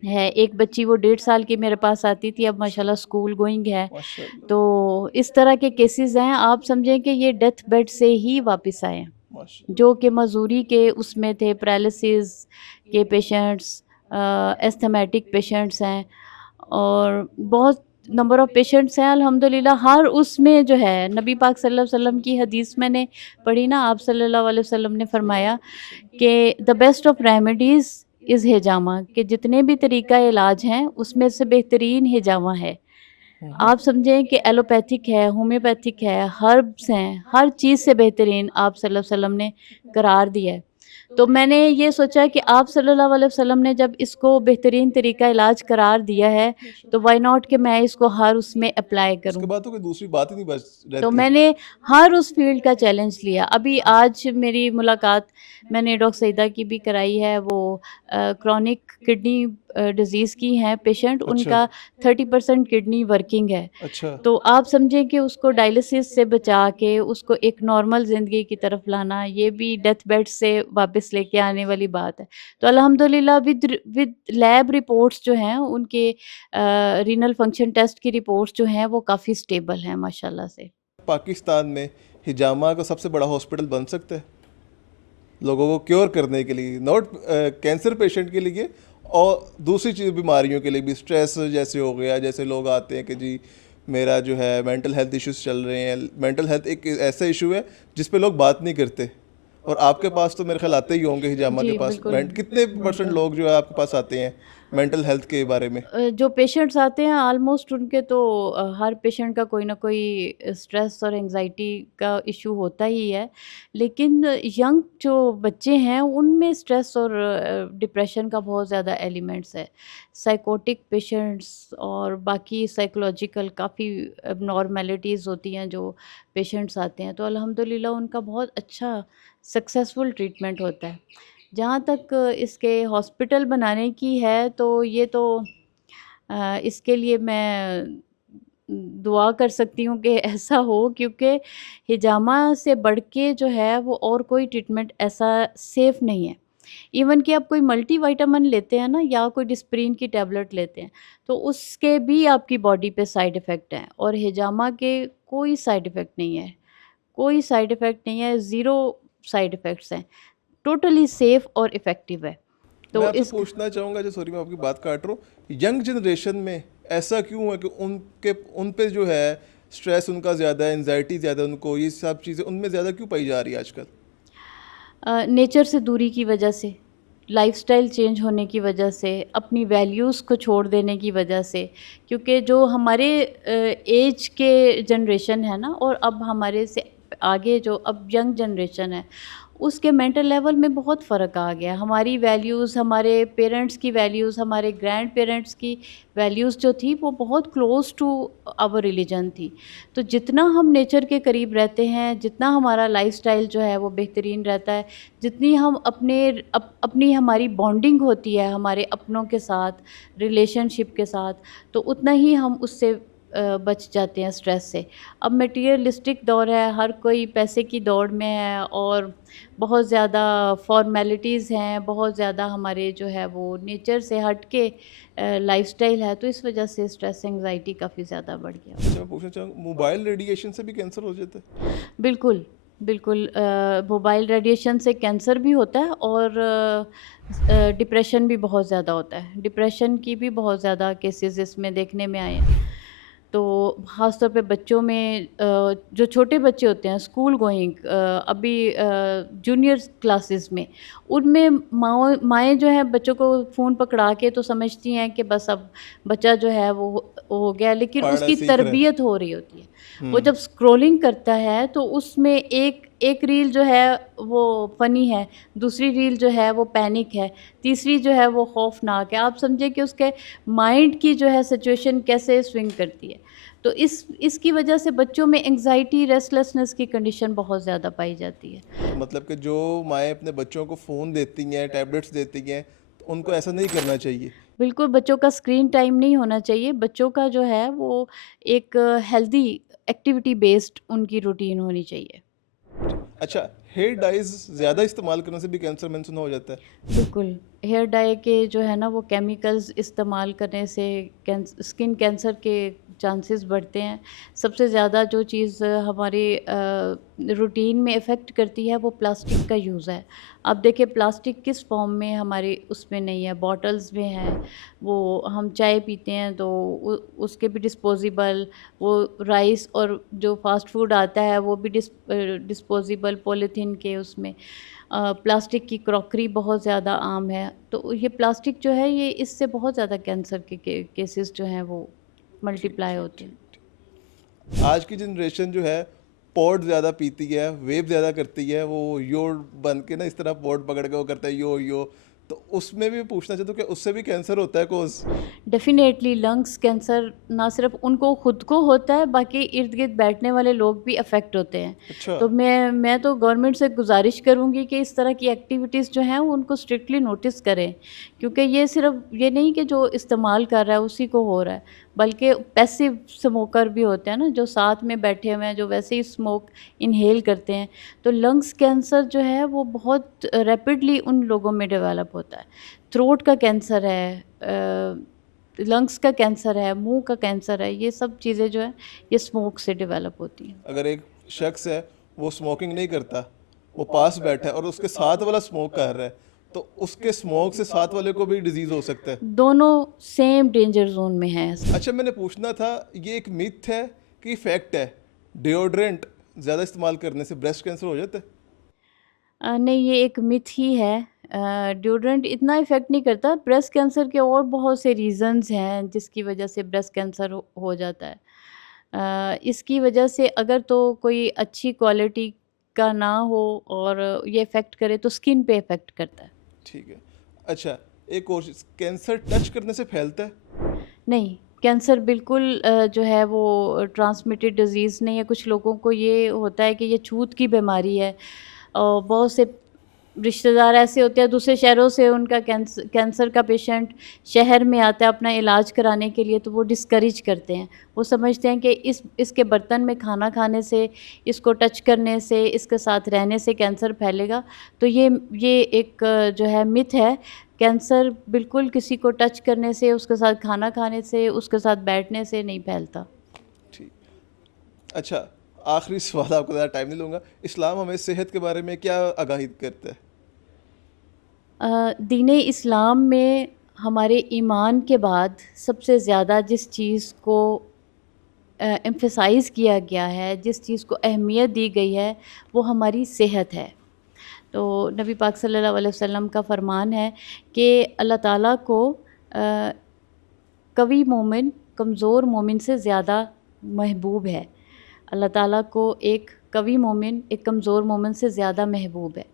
है। एक बच्ची वो 1.5 साल की मेरे पास आती थी, अब अच्छा, माशाल्लाह स्कूल गोइंग है। माशाअल्लाह, तो इस तरह के केसेज़ हैं, आप समझें कि ये डेथ बेड से ही वापस आए हैं। माशाअल्लाह। जो कि मजूरी के उसमें थे, पैरालिसिस के पेशेंट्स, अस्थमैटिक पेशेंट्स हैं, और बहुत नंबर ऑफ़ पेशेंट्स हैं अल्हम्दुलिल्लाह। हर उसमें जो है नबी पाक सल्लल्लाहु अलैहि वसल्लम की हदीस मैंने पढ़ी ना, आप सल्लल्लाहु अलैहि वसल्लम ने फरमाया सल्लल्लाहु अलैहि वसल्लम। कि the best of remedies is हिजामा, कि जितने भी तरीका इलाज हैं उसमें से बेहतरीन हिजामा है। हुँ, हुँ। आप समझें कि एलोपैथिक है, होम्योपैथिक है, हर्ब्स हैं, हर चीज़ से बेहतरीन आप सल्लल्लाहु अलैहि वसल्लम ने करार दिया है। तो मैंने ये सोचा कि आप सल्लल्लाहु अलैहि वसल्लम ने जब इसको बेहतरीन तरीका इलाज करार दिया है, तो माशाअल्लाह। व्हाई नॉट कि मैं इसको हर उसमें अप्लाई उसके करूँ। बाद तो कोई दूसरी बात ही नहीं बच तो रहती। मैंने हर उस फ़ील्ड का चैलेंज लिया। अभी आज मेरी मुलाकात मैंने डॉक्टर सईदा की भी कराई है, वो क्रॉनिक किडनी डिज़ीज़ की हैं पेशेंट, अच्छा, उनका 30% किडनी वर्किंग है। अच्छा। तो आप समझें कि उसको डायलिसिस से बचा के उसको एक नॉर्मल ज़िंदगी की तरफ लाना, ये भी डेथ बेड से वापस लेके आने वाली बात है। तो अल्हम्दुलिल्लाह विद लैब रिपोर्ट्स जो हैं उनके, रीनल फंक्शन टेस्ट की रिपोर्ट्स जो हैं वो काफ़ी स्टेबल हैं माशाल्लाह से। पाकिस्तान में हिजामा का सबसे बड़ा हॉस्पिटल बन सकता है, लोगों को क्योर करने के लिए, नॉट कैंसर पेशेंट के लिए, और दूसरी चीज़ बीमारियों के लिए भी, स्ट्रेस जैसे हो गया, जैसे लोग आते हैं कि जी मेरा जो है मेंटल हेल्थ इश्यूज चल रहे हैं। मेंटल हेल्थ एक ऐसा इशू है जिस पे लोग बात नहीं करते, और आपके पास तो मेरे ख्याल आते ही होंगे हिजामा के जी, पास। बिल्कुल, कितने परसेंट बिल्कुल। लोग जो है आपके पास आते हैं मेंटल हेल्थ के बारे में? जो पेशेंट्स आते हैं ऑलमोस्ट उनके तो, हर पेशेंट का कोई ना कोई स्ट्रेस और एंजाइटी का इशू होता ही है। लेकिन यंग जो बच्चे हैं उनमें स्ट्रेस और डिप्रेशन का बहुत ज़्यादा एलिमेंट्स है। साइकोटिक पेशेंट्स और बाकी साइकोलॉजिकल काफ़ी एबनॉर्मेलिटीज़ होती हैं जो पेशेंट्स आते हैं, तो अल्हम्दुलिल्लाह उनका बहुत अच्छा सक्सेसफुल ट्रीटमेंट होता है। जहाँ तक इसके हॉस्पिटल बनाने की है, तो ये तो इसके लिए मैं दुआ कर सकती हूँ कि ऐसा हो, क्योंकि हिजामा से बढ़ के जो है वो और कोई ट्रीटमेंट ऐसा सेफ़ नहीं है। इवन कि आप कोई मल्टीविटामिन लेते हैं ना, या कोई डिस्प्रिन की टैबलेट लेते हैं, तो उसके भी आपकी बॉडी पे साइड इफ़ेक्ट हैं, और हिजामा के कोई साइड इफ़ेक्ट नहीं है। कोई साइड इफ़ेक्ट नहीं है, ज़ीरो साइड इफ़ेक्ट्स हैं। टोटली सेफ़ और इफ़ेक्टिव है। मैं तो आपसे इस पूछना चाहूँगा, जो सॉरी मैं आपकी बात काट रहा हूँ, यंग जनरेशन में ऐसा क्यों है कि उन पे जो है स्ट्रेस उनका ज़्यादा है, एंजाइटी ज़्यादा है उनको, ये सब चीज़ें उनमें ज़्यादा क्यों पाई जा रही है आजकल? नेचर से दूरी की वजह से, लाइफ़स्टाइल चेंज होने की वजह से, अपनी वैल्यूज़ को छोड़ देने की वजह से, क्योंकि जो हमारे एज के जनरेशन है ना, और अब हमारे से आगे जो अब यंग जनरेशन है, उसके मेंटल लेवल में बहुत फ़र्क आ गया। हमारी वैल्यूज़, हमारे पेरेंट्स की वैल्यूज़, हमारे ग्रैंड पेरेंट्स की वैल्यूज़ जो थी वो बहुत क्लोज़ टू आवर रिलीजन थी। तो जितना हम नेचर के करीब रहते हैं, जितना हमारा लाइफ़स्टाइल जो है वो बेहतरीन रहता है, जितनी हम अपनी हमारी बॉन्डिंग होती है हमारे अपनों के साथ, रिलेशनशिप के साथ, तो उतना ही हम उससे बच जाते हैं स्ट्रेस से। अब मटीरियलिस्टिक दौर है, हर कोई पैसे की दौड़ में है, और बहुत ज़्यादा फ़ॉर्मेलिटीज़ हैं, बहुत ज़्यादा हमारे जो है वो नेचर से हट के लाइफ़स्टाइल है, तो इस वजह से स्ट्रेस एंग्ज़ायटी काफ़ी ज़्यादा बढ़ गया हुआ अच्छा, है। मैं पूछना चाहूँगा, मोबाइल रेडिएशन से भी कैंसर हो जाता है? बिल्कुल, बिल्कुल, मोबाइल रेडिएशन से कैंसर भी होता है, और डिप्रेशन भी बहुत ज़्यादा होता है। डिप्रेशन की भी बहुत ज़्यादा केसेज़ इसमें देखने में आए हैं। तो ख़ास तौर पे बच्चों में, जो छोटे बच्चे होते हैं स्कूल गोइंग, अभी जूनियर क्लासेस में, उनमें माएँ जो हैं बच्चों को फ़ोन पकड़ा के तो समझती हैं कि बस अब बच्चा जो है वो हो गया, लेकिन पढ़ना उसकी सीख रहे हैं। तरबियत हो रही होती है। वो हुँ। जब स्क्रॉलिंग करता है तो उसमें एक एक रील जो है वो फ़नी है, दूसरी रील जो है वो पैनिक है, तीसरी जो है वो खौफ़नाक है। आप समझिए कि उसके माइंड की जो है सिचुएशन कैसे स्विंग करती है। तो इसकी वजह से बच्चों में एंग्ज़ायटी, रेस्टलेसनेस की कंडीशन बहुत ज़्यादा पाई जाती है। तो मतलब कि जो माएँ अपने बच्चों को फ़ोन देती हैं, टैबलेट्स देती हैं, तो उनको ऐसा नहीं करना चाहिए। बिल्कुल, बच्चों का स्क्रीन टाइम नहीं होना चाहिए। बच्चों का जो है वो एक हेल्दी एक्टिविटी बेस्ड उनकी रूटीन होनी चाहिए। अच्छा, हेयर डाइज़ ज़्यादा इस्तेमाल करने से भी कैंसर मैंने सुना हो जाता है। बिल्कुल, हेयर डाई के जो है ना वो केमिकल्स इस्तेमाल करने से स्किन कैंसर के चांसेस बढ़ते हैं। सबसे ज़्यादा जो चीज़ हमारी रूटीन में इफ़ेक्ट करती है वो प्लास्टिक का यूज़ है। अब देखिए प्लास्टिक किस फ़ॉर्म में हमारे उसमें नहीं है, बॉटल्स में है, वो हम चाय पीते हैं तो उसके भी डिस्पोज़ेबल, वो राइस और जो फ़ास्ट फूड आता है वो भी डिस्पोज़ेबल पॉलीथीन के उसमें। प्लास्टिक की क्रॉकरी बहुत ज़्यादा आम है। तो ये प्लास्टिक जो है ये इससे बहुत ज़्यादा कैंसर के केसेस जो हैं वो ठीक, मल्टीप्लाई ठीक, होते हैं। ठीक, ठीक। आज की जनरेशन जो है, पॉड ज़्यादा पीती है, वेप ज़्यादा करती है, वो यो बन के ना इस तरह पॉड पकड़ के वो करता है यो यो, तो उसमें भी पूछना चाहता हूँ कि उससे भी कैंसर होता है कोज़? डेफ़िनेटली लंग्स कैंसर ना सिर्फ़ उनको खुद को होता है, बाकी इर्द-गिर्द बैठने वाले लोग भी अफ़ेक्ट होते हैं। अच्छा। तो मैं तो गवर्नमेंट से गुज़ारिश करूँगी कि इस तरह की एक्टिविटीज़ जो हैं, वो उनको स्ट्रिक्टली नोटिस करें। क्योंकि ये सिर्फ़ ये नहीं कि जो इस्तेमाल कर रहा है, उसी को हो रहा है, बल्कि पैसिव स्मोकर भी होते हैं ना, जो साथ में बैठे हुए हैं, जो वैसे ही स्मोक इन्हेल करते हैं। तो लंग्स कैंसर जो है, वो बहुत रैपिडली उन लोगों में डेवलप होता है। थ्रोट का कैंसर है, लंग्स का कैंसर है, मुँह का कैंसर है, ये सब चीज़ें जो हैं, ये स्मोक से डेवलप होती हैं। अगर एक शख्स है, वो स्मोकिंग नहीं करता, वो पास बैठा है और उसके साथ वाला स्मोक कर रहा है, तो उसके स्मोक से साथ वाले को भी डिजीज़ हो सकता है। दोनों सेम डेंजर ज़ोन में हैं। अच्छा, मैंने पूछना था, ये एक मिथ है कि फैक्ट है, डिओड्रेंट ज़्यादा इस्तेमाल करने से ब्रेस्ट कैंसर हो जाता है? नहीं, ये एक मिथ ही है। डिओड्रेंट इतना इफ़ेक्ट नहीं करता। ब्रेस्ट कैंसर के और बहुत से रीज़न्स हैं जिसकी वजह से ब्रेस्ट कैंसर हो जाता है। इसकी वजह से अगर तो कोई अच्छी क्वालिटी का ना हो और ये इफ़ेक्ट करे तो स्किन पे इफ़ेक्ट करता है। ठीक है। अच्छा, एक और चीज़, कैंसर टच करने से फैलता है? नहीं, कैंसर बिल्कुल जो है वो ट्रांसमिटेड डिज़ीज़ नहीं है। कुछ लोगों को ये होता है कि ये छूत की बीमारी है। बहुत से रिश्तेदार ऐसे होते हैं दूसरे शहरों से, उनका कैंसर का पेशेंट शहर में आता है अपना इलाज कराने के लिए, तो वो डिस्करेज करते हैं। वो समझते हैं कि इसके बर्तन में खाना खाने से, इसको टच करने से, इसके साथ रहने से कैंसर फैलेगा। तो ये एक जो है मिथ है। कैंसर बिल्कुल किसी को टच करने से, उसके साथ खाना खाने से, उसके साथ बैठने से नहीं फैलता। ठीक। अच्छा, आखिरी सवाल, आपको ज़्यादा टाइम नहीं लूँगा। इस्लाम हमें सेहत के बारे में क्या आगाही करता है? दीन इस्लाम में हमारे ईमान के बाद सबसे ज़्यादा जिस चीज़ को एम्फसाइज़ किया गया है, जिस चीज़ को अहमियत दी गई है, वो हमारी सेहत है। तो नबी पाक सल्लल्लाहु अलैहि वसल्लम का फ़रमान है कि अल्लाह ताला को कवी मोमिन कमज़ोर मोमिन से ज़्यादा महबूब है। अल्लाह ताला को एक कवी मोमिन एक कमज़ोर मोमिन से ज़्यादा महबूब है।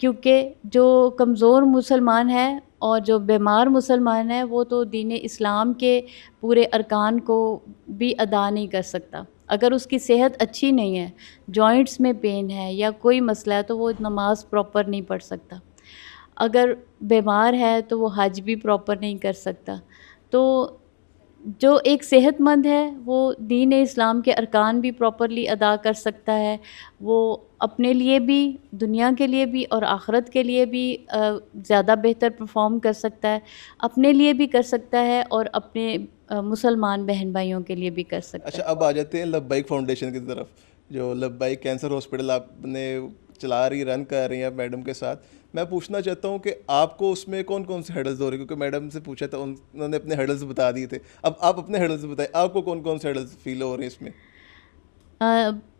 क्योंकि जो कमज़ोर मुसलमान है और जो बीमार मुसलमान है, वो तो दीन इस्लाम के पूरे अरकान को भी अदा नहीं कर सकता। अगर उसकी सेहत अच्छी नहीं है, जॉइंट्स में पेन है या कोई मसला है, तो वो नमाज़ प्रॉपर नहीं पढ़ सकता। अगर बीमार है तो वो हज भी प्रॉपर नहीं कर सकता। तो जो एक सेहतमंद है, वो दीन इस्लाम के अरकान भी प्रॉपरली अदा कर सकता है। वो अपने लिए भी, दुनिया के लिए भी और आखिरत के लिए भी ज़्यादा बेहतर परफ़ॉर्म कर सकता है। अपने लिए भी कर सकता है और अपने मुसलमान बहन भाइयों के लिए भी कर सकता अच्छा, है। अब आ जाते हैं लब्बाइक फाउंडेशन की तरफ। जो लब्बाइक कैंसर हॉस्पिटल आपने चला रही रन कर रही हैं आप मैडम के साथ, मैं पूछना चाहता हूँ कि आपको उसमें कौन कौन से हर्डल्स हो रहे हैं? क्योंकि मैडम से पूछा था, उन्होंने अपने हर्डल्स बता दिए थे। अब आप अपने हर्डल्स बताएं, आपको कौन कौन से हर्डल्स फील हो रहे हैं इसमें?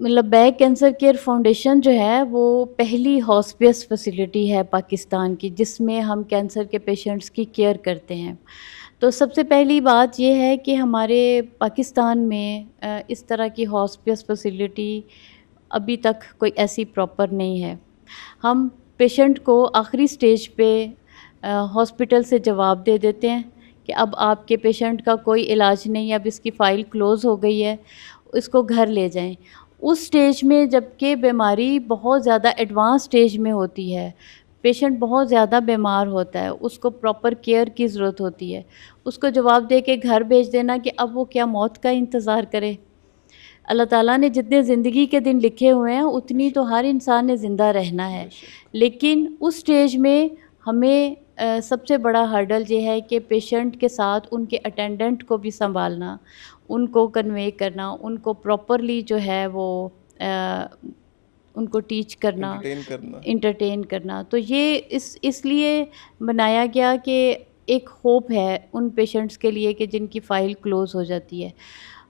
लब्बैक कैंसर केयर फाउंडेशन जो है, वो पहली हॉस्पिस फैसिलिटी है पाकिस्तान की, जिसमें हम कैंसर के पेशेंट्स की केयर करते हैं। तो सबसे पहली बात ये है कि हमारे पाकिस्तान में इस तरह की हॉस्पिस फैसिलिटी अभी तक कोई ऐसी प्रॉपर नहीं है। हम पेशेंट को आखिरी स्टेज पे हॉस्पिटल से जवाब दे देते हैं कि अब आपके पेशेंट का कोई इलाज नहीं है, अब इसकी फ़ाइल क्लोज़ हो गई है, इसको घर ले जाएँ। उस स्टेज में जबकि बीमारी बहुत ज़्यादा एडवांस स्टेज में होती है, पेशेंट बहुत ज़्यादा बीमार होता है, उसको प्रॉपर केयर की ज़रूरत होती है। उसको जवाब दे के घर भेज देना कि अब वो क्या मौत का इंतज़ार करे? अल्लाह ताला ने जितने ज़िंदगी के दिन लिखे हुए हैं, उतनी तो बेशक, हर इंसान ने ज़िंदा रहना है। बेशक। लेकिन उस स्टेज में हमें सबसे बड़ा हर्डल ये है कि पेशेंट के साथ उनके अटेंडेंट को भी सँभालना, उनको कन्वे करना, उनको प्रॉपरली जो है वो अ, उनको टीच करना, एंटरटेन करना। एंटरटेन करना। तो ये इसलिए बनाया गया कि एक होप है उन पेशेंट्स के लिए कि जिनकी फ़ाइल क्लोज़ हो जाती है।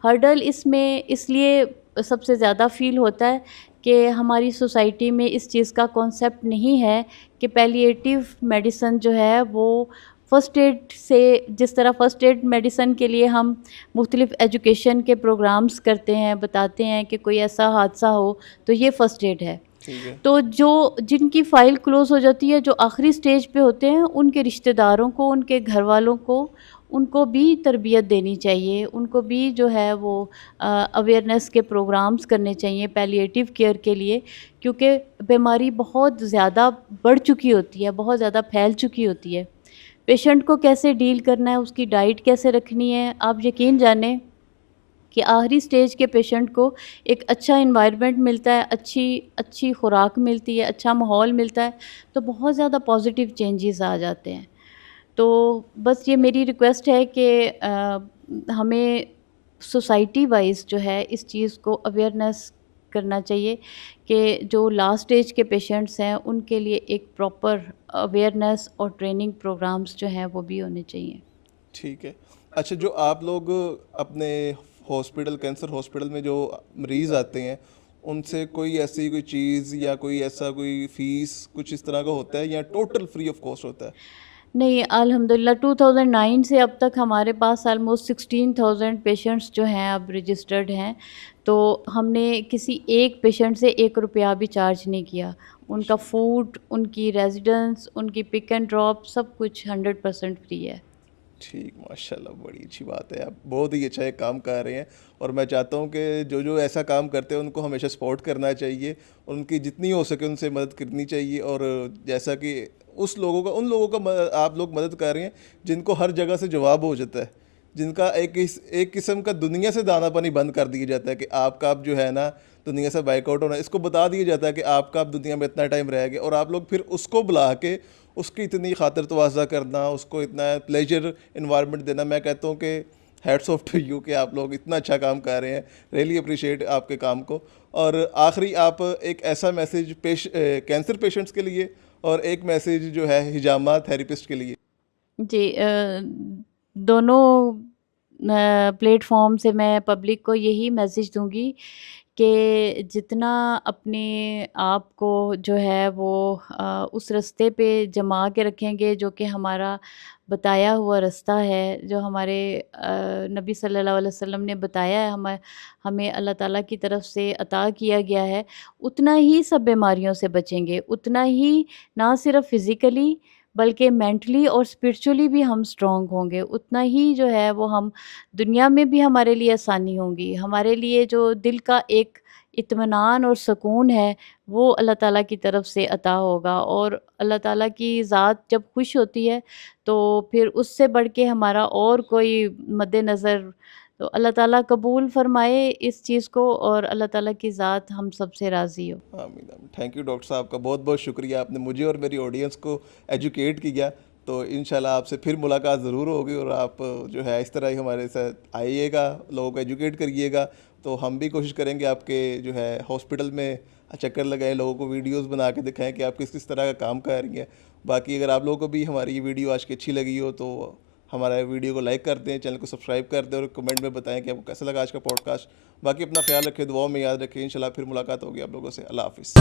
हर्डल इसमें इसलिए सबसे ज़्यादा फ़ील होता है कि हमारी सोसाइटी में इस चीज़ का कॉन्सेप्ट नहीं है कि पैलिएटिव मेडिसिन जो है वो फ़र्स्ट एड से, जिस तरह फ़र्स्ट एड मेडिसिन के लिए हम मुख्तलिफ़ एजुकेशन के प्रोग्राम्स करते हैं, बताते हैं कि कोई ऐसा हादसा हो तो ये फ़र्स्ट एड है। ठीक है। तो जो जिनकी फ़ाइल क्लोज़ हो जाती है, जो आखिरी स्टेज पे होते हैं, उनके रिश्तेदारों को, उनके घरवालों को, उनको भी तरबियत देनी चाहिए, उनको भी जो है वो अवेयरनेस के प्रोग्राम्स करने चाहिए पैलिएटिव केयर के लिए, क्योंकि बीमारी बहुत ज़्यादा बढ़ चुकी होती है, बहुत ज़्यादा फैल चुकी होती है। पेशेंट को कैसे डील करना है, उसकी डाइट कैसे रखनी है, आप यकीन जानें कि आखिरी स्टेज के पेशेंट को एक अच्छा एनवायरनमेंट मिलता है, अच्छी अच्छी खुराक मिलती है, अच्छा माहौल मिलता है, तो बहुत ज़्यादा पॉजिटिव चेंजेस आ जाते हैं। तो बस ये मेरी रिक्वेस्ट है कि हमें सोसाइटी वाइज़ जो है इस चीज़ को अवेयरनेस करना चाहिए कि जो लास्ट स्टेज के पेशेंट्स हैं, उनके लिए एक प्रॉपर अवेयरनेस और ट्रेनिंग प्रोग्राम्स जो हैं वो भी होने चाहिए। ठीक है। अच्छा, जो आप लोग अपने हॉस्पिटल, कैंसर हॉस्पिटल में जो मरीज़ आते हैं, उनसे कोई ऐसी कोई चीज़ या कोई ऐसा कोई फ़ीस कुछ इस तरह का होता है या टोटल फ्री ऑफ कॉस्ट होता है? नहीं, अल्हम्दुलिल्लाह 2009 से अब तक हमारे पास ऑलमोस्ट 16,000 पेशेंट्स जो हैं अब रजिस्टर्ड हैं। तो हमने किसी एक पेशेंट से 1 रुपया भी चार्ज नहीं किया। उनका माशाल्लाह। फूड, उनकी रेज़िडेंस, उनकी पिक एंड ड्रॉप सब कुछ 100% फ्री है। ठीक, माशाल्लाह, बड़ी अच्छी बात है। आप बहुत ही अच्छा एक काम कर रहे हैं और मैं चाहता हूँ कि जो जो ऐसा काम करते हैं उनको हमेशा सपोर्ट करना चाहिए, उनकी जितनी हो सके उनसे मदद करनी चाहिए। और जैसा कि उस लोगों का उन लोगों का आप लोग मदद कर रहे हैं जिनको हर जगह से जवाब हो जाता है, जिनका एक किस्म का दुनिया से दाना पानी बंद कर दिया जाता है कि आपका अब जो है ना दुनिया से बाइकआउट होना, इसको बता दिया जाता है कि आपका अब दुनिया में इतना टाइम रह गया, और आप लोग फिर उसको बुला के उसकी इतनी खातिर तवाज़ा करना, उसको इतना प्लेजर इन्वायरमेंट देना, मैं कहता हूँ कि हैट्स ऑफ टू यू कि आप लोग इतना अच्छा काम कर रहे हैं। रियली अप्रिशिएट आपके काम को। और आखिरी आप एक ऐसा मैसेज कैंसर पेशेंट्स के लिए और एक मैसेज जो है हिजामा थेरेपिस्ट के लिए। जी, दोनों प्लेटफ़ॉर्म से मैं पब्लिक को यही मैसेज दूँगी कि जितना अपने आप को जो है वो उस रास्ते पे जमा के रखेंगे जो कि हमारा बताया हुआ रास्ता है, जो हमारे नबी सल्लल्लाहु अलैहि वसल्लम ने बताया है, हमें अल्लाह ताला की तरफ से अता किया गया है, उतना ही सब बीमारियों से बचेंगे, उतना ही ना सिर्फ़ फ़िज़िकली बल्कि मेंटली और स्पिरिचुअली भी हम स्ट्रॉन्ग होंगे, उतना ही जो है वो हम दुनिया में भी हमारे लिए आसानी होंगी। हमारे लिए जो दिल का एक इत्मीनान और सुकून है, वो अल्लाह ताला की तरफ से अता होगा और अल्लाह ताला की ज़ात जब खुश होती है, तो फिर उससे बढ़ के हमारा और कोई मद्देनज़र तो अल्लाह ताला कबूल फ़रमाए इस चीज़ को और अल्लाह ताला की ज़ात हम सबसे राज़ी हो। आमीन आमीन। थैंक यू डॉक्टर साहब का बहुत बहुत शुक्रिया, आपने मुझे और मेरी ऑडियंस को एजुकेट किया। तो इंशाल्लाह आपसे फिर मुलाकात ज़रूर होगी और आप जो है इस तरह ही हमारे साथ आइएगा, लोगों को एजुकेट करिएगा। तो हम भी कोशिश करेंगे आपके जो है हॉस्पिटल में चक्कर लगाएं, लोगों को वीडियोस बना के दिखाएं कि आप किस किस तरह का काम कर रही हैं। बाकी अगर आप लोगों को भी हमारी ये वीडियो आज की अच्छी लगी हो तो हमारा वीडियो को लाइक कर दें, चैनल को सब्सक्राइब कर दें और कमेंट में बताएं कि आपको कैसा लगा आज का पॉडकास्ट। बाकी अपना ख्याल रखें, दुआओं में याद रखें। इंशाल्लाह फिर मुलाकात होगी आप लोगों से। अल्लाह हाफ़िज़।